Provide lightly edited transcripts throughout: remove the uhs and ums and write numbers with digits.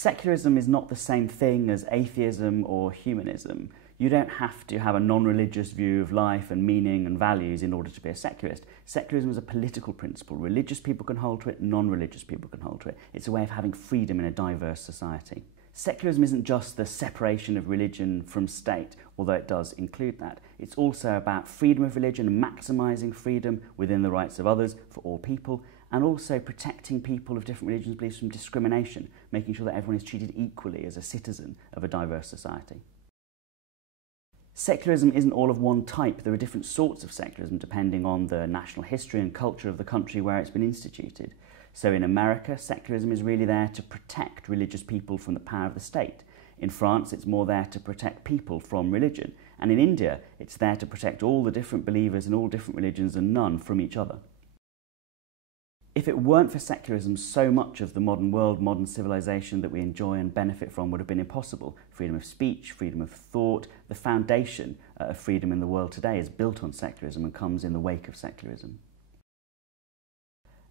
Secularism is not the same thing as atheism or humanism. You don't have to have a non-religious view of life and meaning and values in order to be a secularist. Secularism is a political principle. Religious people can hold to it, non-religious people can hold to it. It's a way of having freedom in a diverse society. Secularism isn't just the separation of religion from state, although it does include that. It's also about freedom of religion and maximising freedom within the rights of others for all people, and also protecting people of different religions and beliefs from discrimination, making sure that everyone is treated equally as a citizen of a diverse society. Secularism isn't all of one type. There are different sorts of secularism depending on the national history and culture of the country where it's been instituted. So in America, secularism is really there to protect religious people from the power of the state. In France, it's more there to protect people from religion. And in India, it's there to protect all the different believers in all different religions and none from each other. If it weren't for secularism, so much of the modern world, modern civilization that we enjoy and benefit from would have been impossible. Freedom of speech, freedom of thought, the foundation of freedom in the world today is built on secularism and comes in the wake of secularism.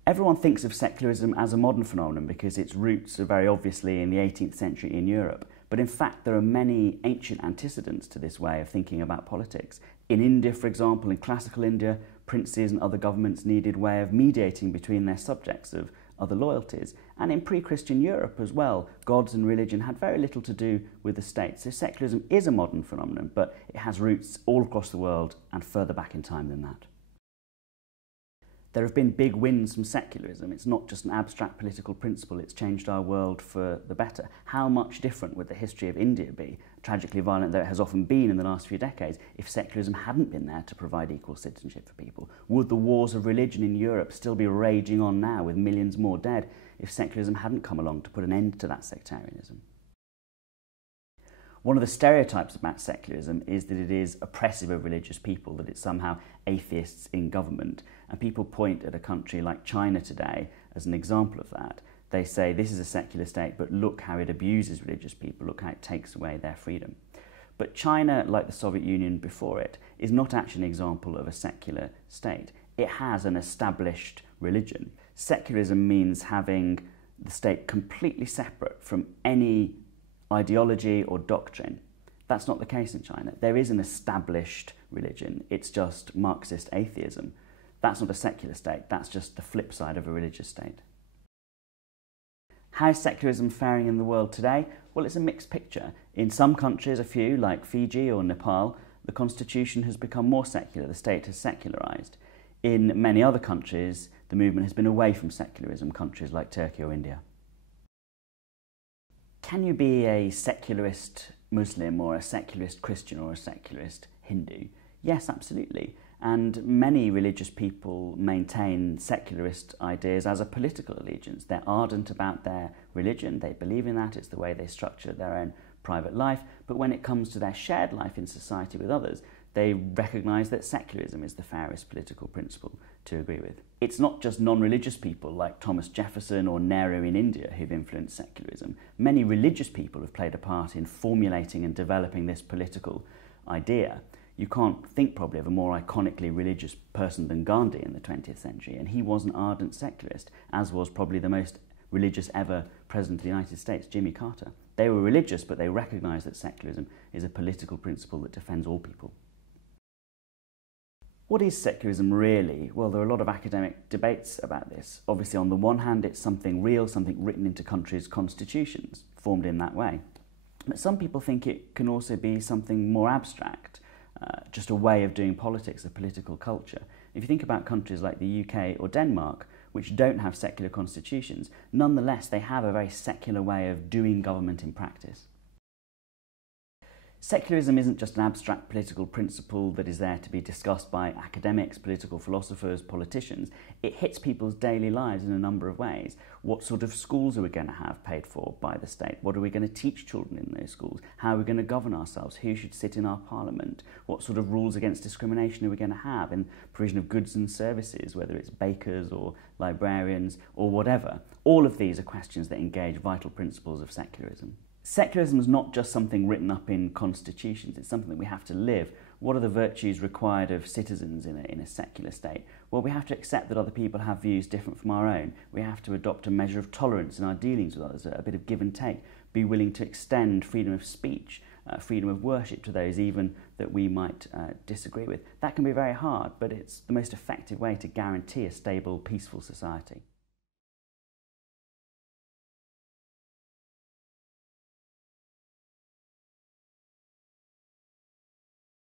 Everyone thinks of secularism as a modern phenomenon because its roots are very obviously in the 18th century in Europe. But in fact, there are many ancient antecedents to this way of thinking about politics. In India, for example, in classical India, princes and other governments needed a way of mediating between their subjects of other loyalties. And in pre-Christian Europe as well, gods and religion had very little to do with the state. So secularism is a modern phenomenon, but it has roots all across the world and further back in time than that. There have been big wins from secularism. It's not just an abstract political principle, it's changed our world for the better. How much different would the history of India be, tragically violent though it has often been in the last few decades, if secularism hadn't been there to provide equal citizenship for people? Would the wars of religion in Europe still be raging on now with millions more dead if secularism hadn't come along to put an end to that sectarianism? One of the stereotypes about secularism is that it is oppressive of religious people, that it's somehow atheists in government. And people point at a country like China today as an example of that. They say this is a secular state, but look how it abuses religious people, look how it takes away their freedom. But China, like the Soviet Union before it, is not actually an example of a secular state. It has an established religion. Secularism means having the state completely separate from any ideology or doctrine. That's not the case in China. There is an established religion. It's just Marxist atheism. That's not a secular state. That's just the flip side of a religious state. How is secularism faring in the world today? Well, it's a mixed picture. In some countries, a few, like Fiji or Nepal, the constitution has become more secular. The state has secularised. In many other countries, the movement has been away from secularism, countries like Turkey or India. Can you be a secularist Muslim or a secularist Christian or a secularist Hindu? Yes, absolutely. And many religious people maintain secularist ideas as a political allegiance. They're ardent about their religion, they believe in that, it's the way they structure their own private life. But when it comes to their shared life in society with others, they recognise that secularism is the fairest political principle to agree with. It's not just non-religious people like Thomas Jefferson or Nehru in India who've influenced secularism. Many religious people have played a part in formulating and developing this political idea. You can't think probably of a more iconically religious person than Gandhi in the 20th century, and he was an ardent secularist, as was probably the most religious ever president of the United States, Jimmy Carter. They were religious, but they recognised that secularism is a political principle that defends all people. What is secularism really? Well, there are a lot of academic debates about this. Obviously, on the one hand, it's something real, something written into countries' constitutions, formed in that way. But some people think it can also be something more abstract, just a way of doing politics, a political culture. If you think about countries like the UK or Denmark, which don't have secular constitutions, nonetheless, they have a very secular way of doing government in practice. Secularism isn't just an abstract political principle that is there to be discussed by academics, political philosophers, politicians. It hits people's daily lives in a number of ways. What sort of schools are we going to have paid for by the state? What are we going to teach children in those schools? How are we going to govern ourselves? Who should sit in our parliament? What sort of rules against discrimination are we going to have in provision of goods and services, whether it's bakers or librarians or whatever? All of these are questions that engage vital principles of secularism. Secularism is not just something written up in constitutions, it's something that we have to live what are the virtues required of citizens in a secular state? Well, we have to accept that other people have views different from our own. We have to adopt a measure of tolerance in our dealings with others, a bit of give and take. Be willing to extend freedom of speech, freedom of worship to those even that we might disagree with. That can be very hard, but it's the most effective way to guarantee a stable, peaceful society.